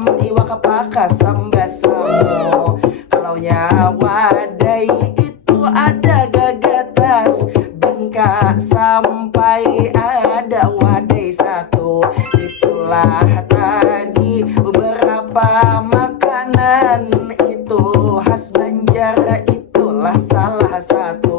asam, iwak pakasam gasamu. Kalau wadai itu ada gagatas, bengkak sampai ada wadai satu. Itulah tadi beberapa makanan itu khas Banjar, itulah salah satu.